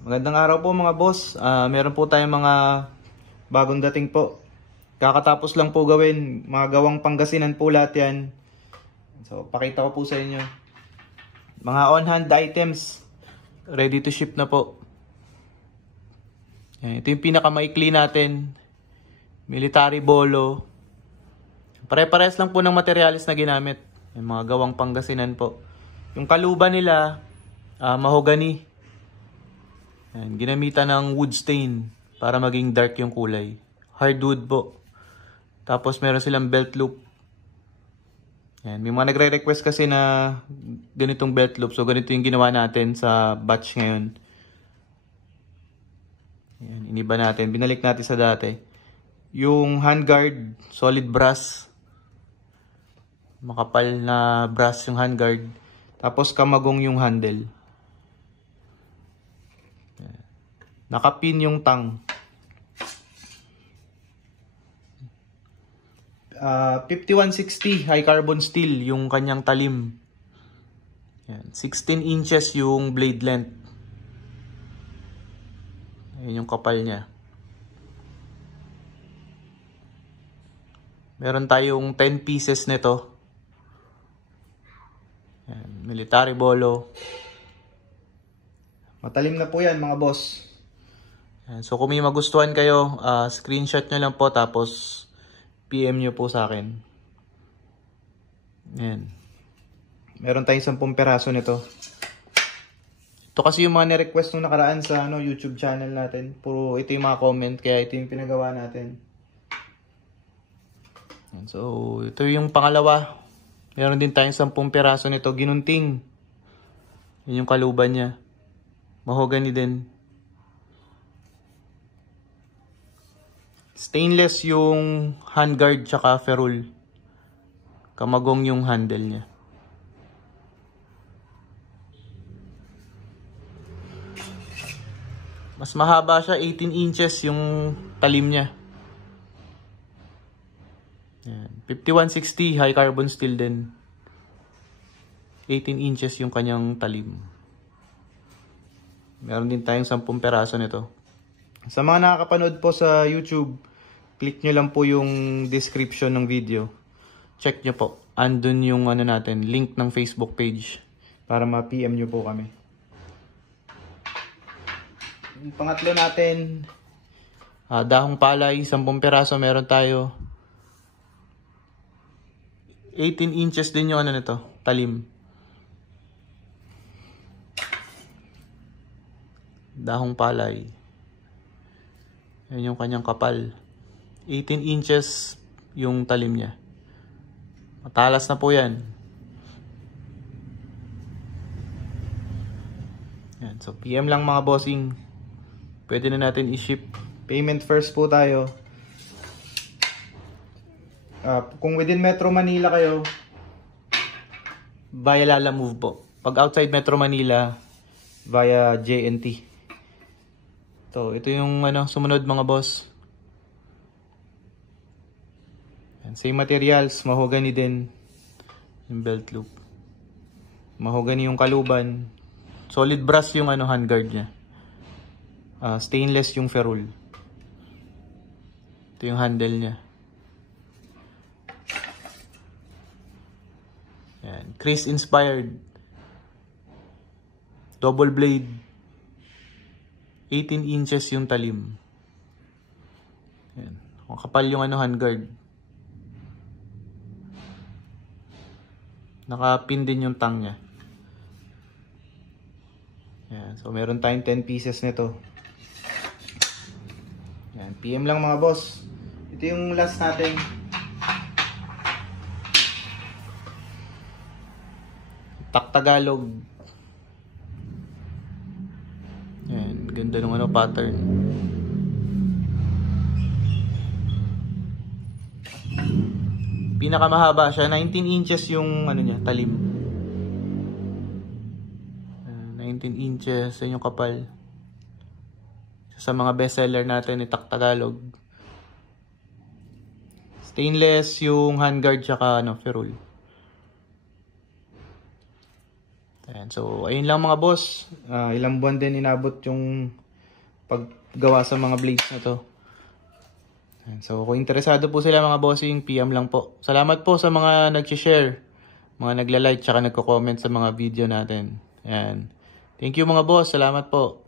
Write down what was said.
Magandang araw po mga boss. Meron po tayong mga bagong dating po. Kakatapos lang po gawin. Mga gawang Pangasinan po lahat yan. So, pakita ko po sa inyo. Mga on-hand items. Ready to ship na po. Yan, ito yung pinakamaikli natin. Military bolo. Pare-pares lang po ng materialis na ginamit. Yung mga gawang Pangasinan po. Yung kaluban nila, mahogany. Yan, ginamitan ng wood stain para maging dark yung kulay. Hardwood po. Tapos meron silang belt loop. Yan, may mga nagre-request kasi na ganitong belt loop. So ganito yung ginawa natin sa batch ngayon. Yan, iniba natin. Binalik natin sa dati. Yung handguard, solid brass. Makapal na brass yung handguard. Tapos kamagong yung handle. Nakapin yung tang. 5160 high carbon steel yung kanyang talim. Yan. 16 inches yung blade length. Ayan yung kapal niya. Meron tayong 10 pieces nito. Yan. Military bolo. Matalim na po yan mga boss. So kung may magustuhan kayo, screenshot nyo lang po tapos PM nyo po sa akin. Ayan. Meron tayong 10 peraso nito. Ito kasi yung mga ni-request nung nakaraan sa YouTube channel natin. Puro ito yung mga comment kaya ito yung pinagawa natin. Ayan. So ito yung pangalawa. Meron din tayong 10 peraso nito. Ginunting. Yan yung kaluban niya. Mahogany din. Stainless yung handguard tsaka ferrule. Kamagong yung handle niya. Mas mahaba siya, 18 inches yung talim niya. Yan. 5160 high carbon steel din. 18 inches yung kanyang talim. Meron din tayong 10 peraso nito. Sa mga nakakapanood po sa YouTube, click nyo lang po yung description ng video. Check nyo po. Andun yung natin, link ng Facebook page. Para ma-PM nyo po kami. Yung pangatlo natin, dahong palay, 10 peraso meron tayo. 18 inches din yung nito, talim. Dahong palay. Yan yung kanyang kapal. 18 inches yung talim niya. Matalas na po yan. Yan. So PM lang mga bossing. Pwede na natin i-ship. Payment first po tayo. Kung within Metro Manila kayo, via Lalamove po. Pag outside Metro Manila, via JNT. So ito yung sumunod mga boss. Same materials, mahogany din yung belt loop. Mahogany yung kaluban. Solid brass yung handguard niya. Stainless yung ferrule. Ito yung handle niya. Yan, Chris inspired. Double blade. 18 inches yung talim. Yan. Ang kapal yung handguard. Nakapin din yung tang niya. Yan. So, meron tayong 10 pieces nito. Yan. PM lang mga boss. Ito yung last natin. Tagalog. Yan. Ganda ng pattern. Pinakamahaba siya, 19 inches yung niya, talim. 19 inches, yun yung kapal. Sa mga bestseller natin ni Tagalog. Stainless yung handguard tsaka ferrule. Ayan, so, ayun lang mga boss. Ilang buwan din inabot yung paggawa sa mga blades na to. Ayan, so, kung interesado po sila mga bossing, PM lang po. Salamat po sa mga nag-share, mga nagla-like, tsaka nagko-comment sa mga video natin. Ayan. Thank you mga boss. Salamat po.